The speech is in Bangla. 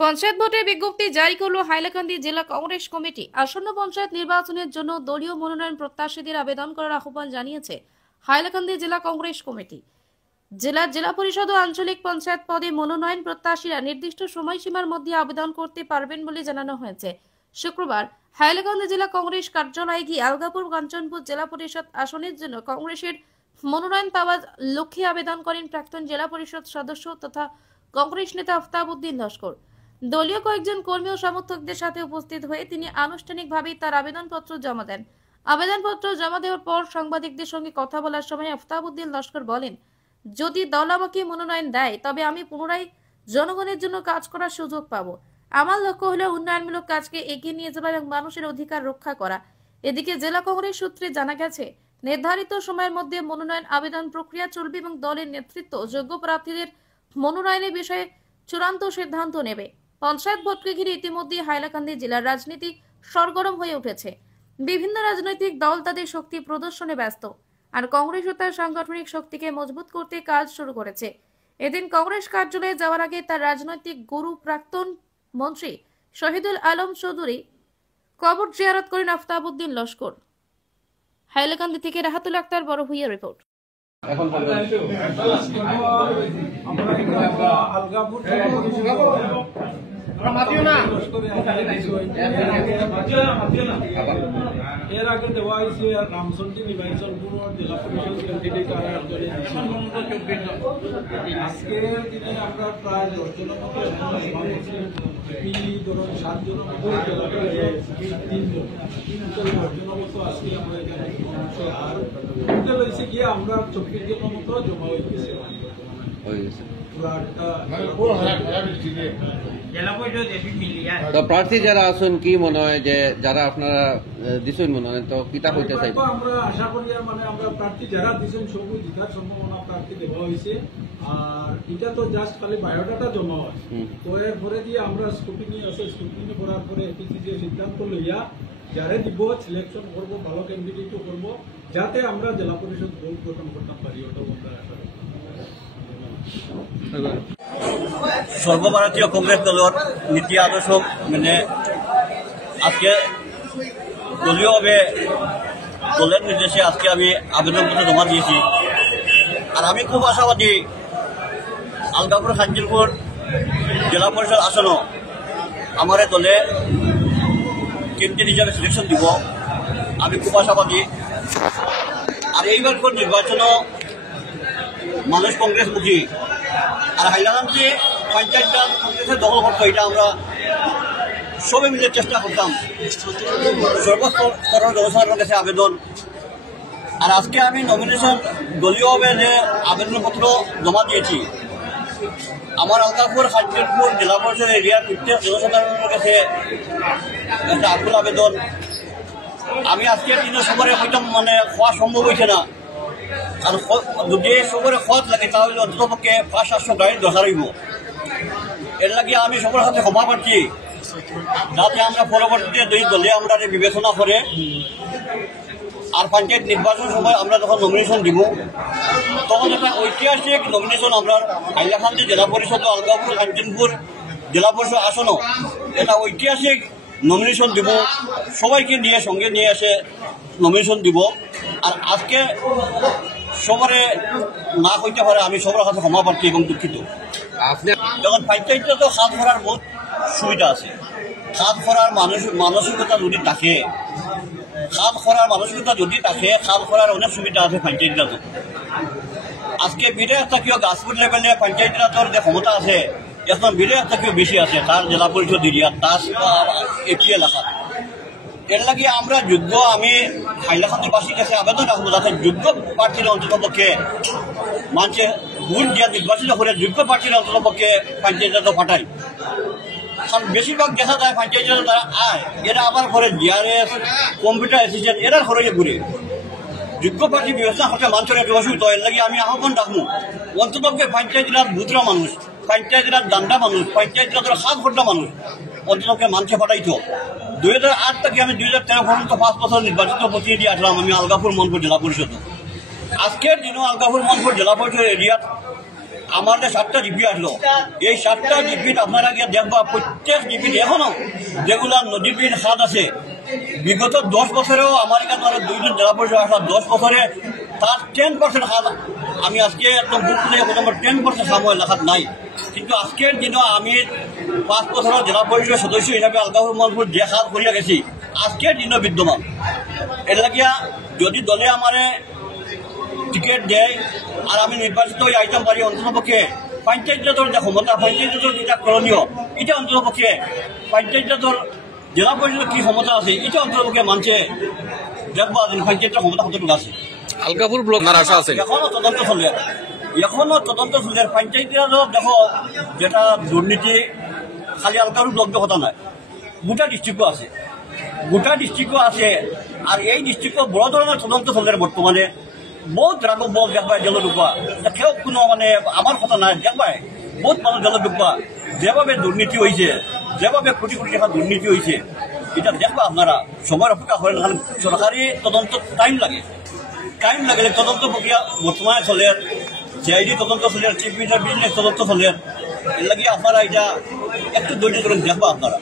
পঞ্চায়েত ভোটের বিজ্ঞপ্তি জারি করল হাইলাকান্দি জেলা কংগ্রেস কমিটি। আসন্ন পঞ্চায়েত নির্বাচনের জন্য দলীয় মনোনয়ন প্রত্যাশীদের আবেদন করার আহ্বান জানিয়েছে হাইলাকান্দি জেলা কংগ্রেস কমিটি। জেলার জেলা পরিষদ ও আঞ্চলিক পঞ্চায়েত পদে মনোনয়ন প্রত্যাশীরা নির্দিষ্ট সময়সীমার মধ্যে আবেদন করতে পারবেন বলে জানানো হয়েছে। শুক্রবার হাইলাকান্দি জেলা কংগ্রেস কার্যালয়ে গিয়ে আলগাপুর কাঞ্চনপুর জেলা পরিষদ আসনের জন্য কংগ্রেসের মনোনয়ন পাওয়ার লক্ষ্যে আবেদন করেন প্রাক্তন জেলা পরিষদ সদস্য তথা কংগ্রেস নেতা আফতাবউদ্দিন লস্কর। দলীয় কয়েকজন কর্মী ও সমর্থকদের সাথে উপস্থিত হয়ে তিনি আনুষ্ঠানিকভাবে তার আবেদনপত্র জমা দেন। আবেদনপত্র জমা দেওয়ার পর সাংবাদিকদের সঙ্গে কথা বলার সময় আফতাবউদ্দিন লস্কর বলেন, যদি দল আমাকে মনোনয়ন দেয় তবে আমি পুনরায় জনগণের জন্য কাজ করার সুযোগ পাবো। আমার লক্ষ্য হলো উন্নয়নমূলক কাজকে এগিয়ে নিয়ে যাওয়া এবং মানুষের অধিকার রক্ষা করা। এদিকে জেলা কংগ্রেস সূত্রে জানা গেছে, নির্ধারিত সময়ের মধ্যে মনোনয়ন আবেদন প্রক্রিয়া চলবে এবং দলের নেতৃত্ব যোগ্য প্রার্থীদের মনোনয়নের বিষয়ে চূড়ান্ত সিদ্ধান্ত নেবে। পঞ্চায়েত ভোটকে ঘিরে ইতিমধ্যে হাইলাকান্দি জেলার রাজনীতি সরগরম হয়ে উঠেছে। বিভিন্ন রাজনৈতিক দল তাদের শক্তি প্রদর্শনে ব্যস্ত, আর কংগ্রেসও তার সাংগঠনিক শক্তিকে মজবুত করতে কাজ শুরু করেছে। এদিন কংগ্রেস কার্যালয়ে যাওয়ার আগে তার রাজনৈতিক গুরু প্রাক্তন মন্ত্রী শহীদুল আলম চৌধুরী কবর জিয়ারত করেন আফতাবউদ্দিন লস্কর। হাইলাকান্দি থেকে রাহাতুল আক্তার, বড় ভূঁইয়া রিপোর্ট। এখন এর আগে দেওয়া হয়েছে রামচন্দ্রী নির্বাচন জেলা পরিষদ আজকের দিনে আমরা প্রায় 10 জনের মতো ধরুন 7 জনের মতো 3 জনের মতো আজকে আমরা এখানে আর হয়েছে গিয়ে আমরা 24 জনের মতো জমা হয়ে গেছে। তো প্রার্থী যারা আছেন কি মনে হয় যে যারা আপনারা দিছেন মনোনয়ন তো কিতা হইতে চাই আমরা আশা করি মানে আমরা প্রার্থী যারা দিছেন সবু জিতার সম্ভাবনা প্রার্থী দেওয়া হয়েছে। আর এটা তো জাস্ট খালি বায়োডাটা জমা হয়, তো এরপরে দিয়ে আমরা স্কুটিনি আছে, স্কুটিনি করার পরে এপিসি যে সিদ্ধান্ত লইয়া যারা দিব সিলেকশন করবো, ভালো ক্যান্ডিডেটও করবো, যাতে আমরা জেলা পরিষদ বোর্ড গঠন করতে পারি। ওটাও আমরা আশা করি। সর্বভারতীয় কংগ্রেস দলের নীতি আদর্শ মানে আজকে দলীয়ভাবে দলের নির্দেশে আজকে আমি আবেদনপত্র জমা দিয়েছি। আর আমি খুব আশাবাদী আলগাপুর কাঞ্চনপুর জেলা পরিষদ আসনও আমার দলে ক্যান্ডিডেট হিসাবে সিলেকশন দিব, আমি খুব আশাবাদী। আর এইবার নির্বাচনও মানুষ কংগ্রেস মুখী, আর হাইলাকান্দি পঞ্চায়েতটা কংগ্রেসের দখল করতো, এটা আমরা সবাই মিলে চেষ্টা করতাম। সর্বস্তরের জনসাধারণের কাছে আবেদন। আর আজকে আমি নমিনেশন দলীয়ভাবে যে আবেদনপত্র জমা দিয়েছি, আমার আলগাপুর কাঞ্চনপুর জেলা পরিষদ এরিয়ার প্রত্যেক জনসাধারণের কাছে একটা আকুল আবেদন। আমি আজকের দিনে সবারে হয়তো মানে হওয়া সম্ভব হয়েছে না, আর যদি সবরে খত লাগে তাহলে অন্ততপক্ষে 500-700 গাড়ির দরকার হইব। এর লাগে আমি সবার সাথে ক্ষমা পাচ্ছি, যাতে আমরা পরবর্তীতে দুই দলে আমরা বিবেচনা করে আর পঞ্চায়েত নির্বাচন সময় আমরা যখন নমিনেশন দিব তখন একটা ঐতিহাসিক নমিনেশন আমরা হাইলাকান্দি জেলা পরিষদ ও আলগাপুর কাঞ্চনপুর জেলা পরিষদ আসনও এটা ঐতিহাসিক নমিনেশন দিব, সবাইকে নিয়ে সঙ্গে নিয়ে এসে নমিনেশন দিব। আর আজকে সবারে না হইতে পারে, আমি সবার কাছে ক্ষমা প্রার্থী এবং দুঃখিত। যখন পঞ্চায়েতে তো কাজ করার বহুত সুবিধা আছে, কাজ করার মানসিকতা যদি থাকে, কাজ করার মানসিকতা যদি থাকে, কাজ করার অনেক সুবিধা আছে পঞ্চায়েতটা। আজকে বিধায়ক থাকিও গাছপুর লেভেলে পঞ্চায়েতরা তোর যে ক্ষমতা আছে এখন বিধায়ক থাকিও বেশি আছে তার জেলা পরিষদ এরিয়া, তার এপি এলাকা। এর লাগে আমরা যোগ্য, আমি হাইলাকান্দিবাসীর কাছে আবেদন রাখবো যাতে যোগ্য প্রার্থীরা অন্ততপক্ষে মানুষে ভোট দিয়া নির্বাচিত করে যোগ্য প্রার্থীরা অন্ততপক্ষে পঞ্চায়েত পাঠায়। কারণ বেশিরভাগ দেখা যায় পঞ্চায়েত তারা আয়, এরা আবার ঘরে জিআরএস, কম্পিউটার অ্যাসিস্ট্যান্ট এরা ঘরে ঘুরে যোগ্য প্রার্থী বিবেচনা করতে মানুষের একটু অসুবিধা। এর লাগে আমি আহ্বান রাখবো অন্ততপক্ষে পঞ্চায়েত জেলার বুথরা মানুষ, পঞ্চায়েত জেলার দান্ডা মানুষ, পঞ্চায়েত জেলার সাত ঘন্টা মানুষ অন্ততপক্ষে মানুষে পাঠাইতো। 2008 থেকে আমি 2013 পর্যন্ত 5 বছর নির্বাচিত প্রতিনিধি আসলাম আমি আলগাপুর মনপুর জেলা পরিষদ। আজকের দিনও আলগাপুর মনপুর জেলা পরিষদ এরিয়াত আমাদের 7টা জিপি আসলো, এই 7টা জিপির আপনারা গিয়ে দেখবা প্রত্যেক জিপির এখনো যেগুলা নদী বিল খাত আছে, বিগত 10 বছরেও আমার এখানে 2জন জেলা পরিষদ আসা 10 বছরে তার 10% খাত আমি আজকে একদম বুক নিয়ে 10% খাম এলাকাত নাই। কিন্তু আজকের দিনও আমি 5 বছরের জেলা পরিষদের সদস্য হিসাবে আলগাপুর মহলপুর যে খাত করিয়া গেছি আজকের দিনও বিদ্যমান। এর লাগিয়া যদি দলে আমারে টিকিট দেয় আর আমি নির্বাচিত হয়ে আইতাম পারি, অন্ততপক্ষে পঞ্চায়েতের যে ক্ষমতা, পঞ্চায়েতের যেটা করণীয়, এটা অন্ততপক্ষে পঞ্চায়েতের জেলা পরিষদের কি ক্ষমতা আছে এটা অন্ততপক্ষে মানছে দেখবো পঞ্চায়েতের ক্ষমতা কতটুকু আছে। আলকাপুর ব্লক আশা আছে, এখনো তদন্ত চলে, পঞ্চায়েতের দেখো যেটা দুর্নীতি খালি আলকাপুর ব্লক কথা নয়, গোটা ডিস্ট্রিক্টও আছে, আর এই ডিস্ট্রিক্ট বড় ধরনের তদন্ত চলে বর্তমানে। বহুত রাঘব বল দেখবাই জেল ঢুকবা, কেউ কোনো মানে আমার কথা নাই দেখবাই বহুত মানুষ জেল ঢুকবা, যেভাবে দুর্নীতি হয়েছে, যেভাবে কোটি কোটি টাকা দুর্নীতি হয়েছে, এটা দেখবা আপনারা সময় অপেক্ষা করেন। কারণ সরকারি তদন্ত টাইম লাগে তদন্ত প্রক্রিয়া বর্তমানে চলে, সিআইডি তদন্ত চলে, চিফ মিনিস্টার বিজনেস তদন্ত চলে। এর লাগে আপনারা এটা একটু ধৈর্য ধরেন দেখবা আপনারা।